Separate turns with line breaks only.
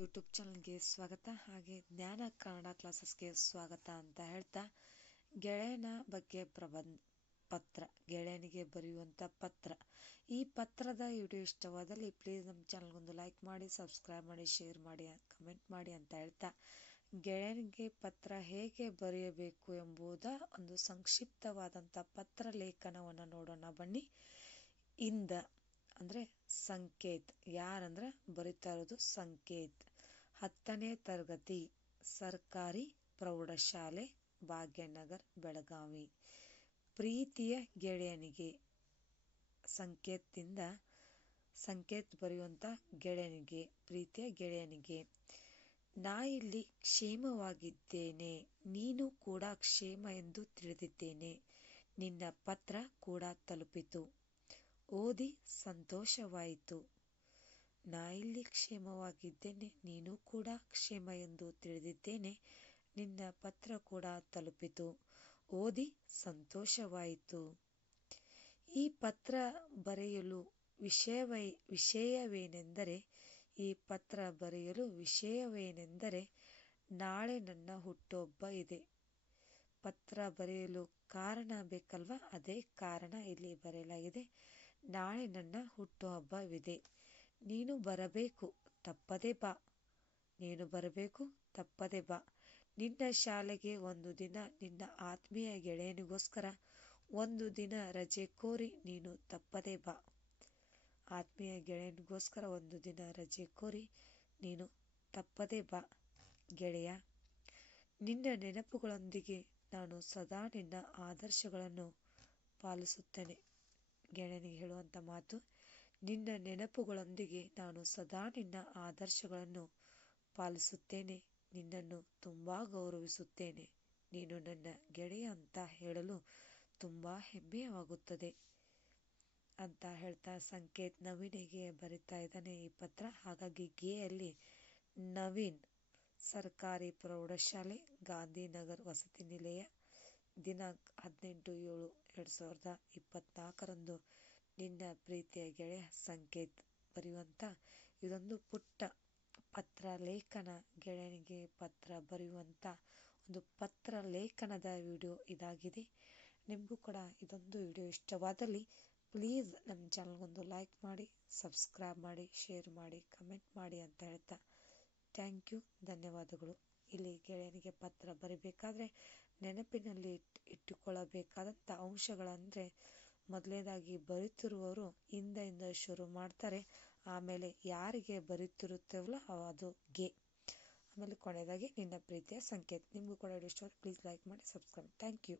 YouTube ಚಾನಲ್ಗೆ ಸ್ವಾಗತ. ಹಾಗೆ ಜ್ಞಾನ ಕನ್ನಡ ಕ್ಲಾಸಸ್ಗೆ ಸ್ವಾಗತ ಅಂತ ಹೇಳ್ತಾ, ಗೆಳೆಯನ ಬಗ್ಗೆ ಪ್ರಬಂಧ, ಪತ್ರ, ಗೆಳೆಯನಿಗೆ ಬರೆಯುವಂಥ ಪತ್ರ. ಈ ಪತ್ರದ ವಿಡಿಯೋ ಇಷ್ಟವಾದಲ್ಲಿ ಪ್ಲೀಸ್ ನಮ್ಮ ಚಾನಲ್ಗೊಂದು ಲೈಕ್ ಮಾಡಿ, ಸಬ್ಸ್ಕ್ರೈಬ್ ಮಾಡಿ, ಶೇರ್ ಮಾಡಿ, ಕಮೆಂಟ್ ಮಾಡಿ ಅಂತ ಹೇಳ್ತಾ, ಗೆಳೆಯನಿಗೆ ಪತ್ರ ಹೇಗೆ ಬರೆಯಬೇಕು ಎಂಬುದ ಒಂದು ಸಂಕ್ಷಿಪ್ತವಾದಂಥ ಪತ್ರ ಲೇಖನವನ್ನು ನೋಡೋಣ ಬನ್ನಿ. ಇಂದ ಅಂದರೆ ಸಂಕೇತ್. ಯಾರಂದ್ರೆ ಬರಿತಾ ಇರೋದು ಸಂಕೇತ್. ಹತ್ತನೇ ತರಗತಿ ಸರ್ಕಾರಿ ಪ್ರೌಢಶಾಲೆ, ಭಾಗ್ಯನಗರ್, ಬೆಳಗಾವಿ. ಪ್ರೀತಿಯ ಗೆಳೆಯನಿಗೆ ಸಂಕೇತದಿಂದ ಸಂಕೇತ್ ಬರೆಯುವಂಥ ಗೆಳೆಯನಿಗೆ, ಪ್ರೀತಿಯ ಗೆಳೆಯನಿಗೆ, ನಾ ಇಲ್ಲಿ ಕ್ಷೇಮವಾಗಿದ್ದೇನೆ, ನೀನು ಕೂಡ ಕ್ಷೇಮ ಎಂದು ತಿಳಿದಿದ್ದೇನೆ, ನಿನ್ನ ಪತ್ರ ಕೂಡ ತಲುಪಿತು, ಓದಿ ಸಂತೋಷವಾಯಿತು ನಾ ಇಲ್ಲಿ ಕ್ಷೇಮವಾಗಿದ್ದೇನೆ, ನೀನು ಕೂಡ ಕ್ಷೇಮ ಎಂದು ತಿಳಿದಿದ್ದೇನೆ, ನಿನ್ನ ಪತ್ರ ಕೂಡ ತಲುಪಿತು. ಓದಿ ಸಂತೋಷವಾಯಿತು. ಈ ಪತ್ರ ಬರೆಯಲು ವಿಷಯವೇ, ವಿಷಯವೇನೆಂದರೆ, ಈ ಪತ್ರ ಬರೆಯಲು ವಿಷಯವೇನೆಂದರೆ, ನಾಳೆ ನನ್ನ ಹುಟ್ಟುಹಬ್ಬ ಇದೆ. ಪತ್ರ ಬರೆಯಲು ಕಾರಣ ಬೇಕಲ್ವಾ? ಅದೇ ಕಾರಣ ಇಲ್ಲಿ ಬರೆಯಲಾಗಿದೆ. ನಾಳೆ ನನ್ನ ಹುಟ್ಟುಹಬ್ಬವಿದೆ. ನೀನು ಬರಬೇಕು, ತಪ್ಪದೆ ಬಾ. ನೀನು ಬರಬೇಕು, ತಪ್ಪದೆ ಬಾ. ನಿನ್ನ ಶಾಲೆಗೆ ಒಂದು ದಿನ ನಿನ್ನ ಆತ್ಮೀಯ ಗೆಳೆಯನಿಗೋಸ್ಕರ ಒಂದು ದಿನ ರಜೆ ಕೋರಿ ನೀನು ತಪ್ಪದೆ ಬಾ. ಆತ್ಮೀಯ ಗೆಳೆಯನಿಗೋಸ್ಕರ ಒಂದು ದಿನ ರಜೆ ಕೋರಿ ನೀನು ತಪ್ಪದೆ ಬಾ. ಗೆಳೆಯ, ನಿನ್ನ ನೆನಪುಗಳೊಂದಿಗೆ ನಾನು ಸದಾ ನಿನ್ನ ಆದರ್ಶಗಳನ್ನು ಪಾಲಿಸುತ್ತೇನೆ. ಗೆಳೆಯನಿಗೆ ಹೇಳುವಂಥ ಮಾತು ನಿನ್ನ ನೆನಪುಗಳೊಂದಿಗೆ ನಾನು ಸದಾ ನಿನ್ನ ಆದರ್ಶಗಳನ್ನು ಪಾಲಿಸುತ್ತೇನೆ. ನಿನ್ನನ್ನು ತುಂಬ ಗೌರವಿಸುತ್ತೇನೆ. ನೀನು ನನ್ನ ಗೆಳೆಯ ಅಂತ ಹೇಳಲು ತುಂಬ ಹೆಮ್ಮೆಯವಾಗುತ್ತದೆ ಅಂತ ಹೇಳ್ತಾ ಸಂಕೇತ್ ನವೀನಿಗೆ ಬರಿತಾ ಇದ್ದಾನೆ. ಈ ಪತ್ರ ಹಾಗಾಗಿ ಗೆಯಲ್ಲಿ ನವೀನ್ ಸರ್ಕಾರಿ ಪ್ರೌಢಶಾಲೆ, ಗಾಂಧಿನಗರ್ ವಸತಿ ನಿಲಯ, ದಿನಾಂಕ ಹದಿನೆಂಟು ಏಳು, ಎರಡು ಸಾವಿರದ ಇಪ್ಪತ್ನಾಲ್ಕರಂದು ನಿನ್ನ ಪ್ರೀತಿಯ ಗೆಳೆಯ ಸಂಕೇತ್ ಬರೆಯುವಂಥ ಇದೊಂದು ಪುಟ್ಟ ಪತ್ರ ಲೇಖನ ಗೆಳೆಯನಿಗೆ ಪತ್ರ ಬರೆಯುವಂಥ ಒಂದು ಪತ್ರ ಲೇಖನದ ವಿಡಿಯೋ ಇದಾಗಿದೆ. ನಿಮಗೂ ಕೂಡ ಇದೊಂದು ವಿಡಿಯೋ ಇಷ್ಟವಾದಲ್ಲಿ ಪ್ಲೀಸ್ ನಮ್ಮ ಚಾನಲ್ಗೊಂದು ಲೈಕ್ ಮಾಡಿ, ಸಬ್ಸ್ಕ್ರೈಬ್ ಮಾಡಿ, ಶೇರ್ ಮಾಡಿ, ಕಮೆಂಟ್ ಮಾಡಿ ಅಂತ ಹೇಳ್ತಾ ಥ್ಯಾಂಕ್ ಯು, ಧನ್ಯವಾದಗಳು. ಇಲ್ಲಿ ಗೆಳೆಯನಿಗೆ ಪತ್ರ ಬರೀಬೇಕಾದ್ರೆ ನೆನಪಿನಲ್ಲಿ ಇಟ್ಟುಕೊಳ್ಳಬೇಕಾದಂಥ ಅಂಶಗಳಂದರೆ ಮೊದಲನೇದಾಗಿ ಬರೀತಿರುವವರು ಇಂದ ಶುರು ಮಾಡ್ತಾರೆ. ಆಮೇಲೆ ಯಾರಿಗೆ ಬರೀತಿರುತ್ತೇವಲ್ಲ ಅದು ಗೆ. ಆಮೇಲೆ ಕೊನೆಯದಾಗಿ ನಿನ್ನ ಪ್ರೀತಿಯ ಸಂಕೇತ. ನಿಮಗೂ ಕೂಡ ಇಷ್ಟ ಪ್ಲೀಸ್ ಲೈಕ್ ಮಾಡಿ ಸಬ್ಸ್ಕ್ರೈಬ್ ಥ್ಯಾಂಕ್ ಯು